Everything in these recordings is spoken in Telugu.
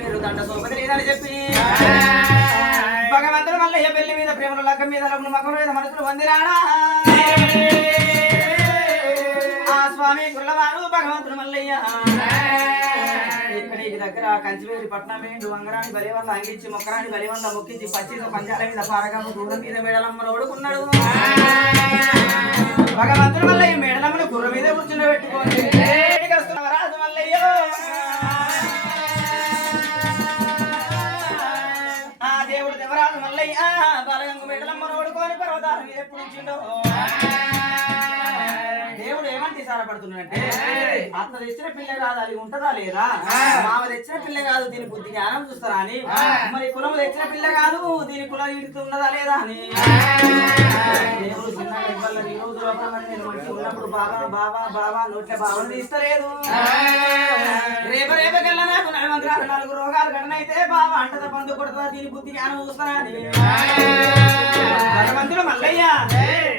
పేరు దండ సోపతి లేదని చెప్పి భగవంతుడు మల్లయ్య పెళ్లి మీద ప్రేమల లగ్గం మీద లగ్న మగం మీద మనసులు వందిరాడా ఆ స్వామి గుల్లవారు భగవంతుడు మల్లయ్య ఇక్కడికి దగ్గర కంచివేరి పట్నం వేండు వంగరాని బలి వల్ల అంగించి మొక్కరాని బలి వల్ల మొక్కించి పచ్చిత పంచాల మీద పారగము దూరం మీద మేడలమ్మ రోడుకున్నాడు భగవంతుడు మల్లయ్య మేడలమ్మను గుర్ర మీద కూర్చుని పెట్టుకోండి రాజు మల్లయ్య ఆ దేవుడు దేవరాజు మల్లయ్య బాలగంగు మేడలమ్మ రోడుకొని పర్వతాల మీద ఎప్పుడు వచ్చిండో దేవుడు ఏమంటే సారపడుతున్నాడంటే అత్త తెచ్చిన పిల్ల కాదు అది ఉంటదా లేదా మామ తెచ్చిన పిల్ల కాదు దీని బుద్ధి జ్ఞానం చూస్తారా అని మరి కులం తెచ్చిన పిల్ల కాదు దీని కుల ఉన్నదా లేదా అని దేవుడు చిన్న ఈ రోజు లోపల నేను మంచి ఉన్నప్పుడు బాబా బాబా బాబా నోట్ల బావన తీస్తలేదు రేప రేపకల్లా నాకు నడవంతరాలు 4 రోగాలు గడనైతే బాబా అంటదా పండు కొడతా దీని బుద్ధి జ్ఞానం చూస్తారా అని భగవంతుడు మల్లయ్య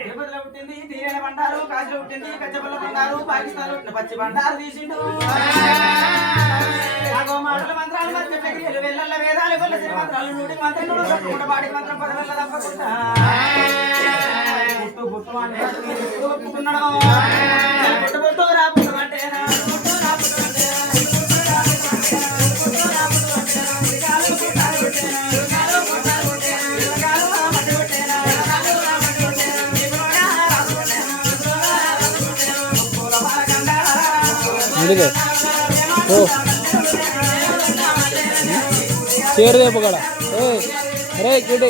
తిరుపతిలో పుట్టింది తీరైన బండారు కాశీలో పుట్టింది కచ్చపల్ల బండారు పాకిస్తాన్ లో పుట్టిన పచ్చి బండారు తీసిండు మాటల మంత్రాలు మరి చెట్లకి వెళ్ళల్ల వేదాలు కొల్ల మంత్రాలు నూటి మంత్రులు కూడా పాటి మంత్రం పదవల్ల తప్పకుండా పుట్టు పుట్టు అంటే ఒప్పుకున్నాడు పుట్టు పుట్టు రాపుట్టు అంటే चेर दे पकड़ा अरे किटे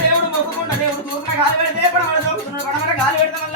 దేవుడు మొక్కుకుండా దేవుడు దూరం గాలి పెడితే పడమడ చోకుతున్నాడు పడమడ గాలి పెడతాం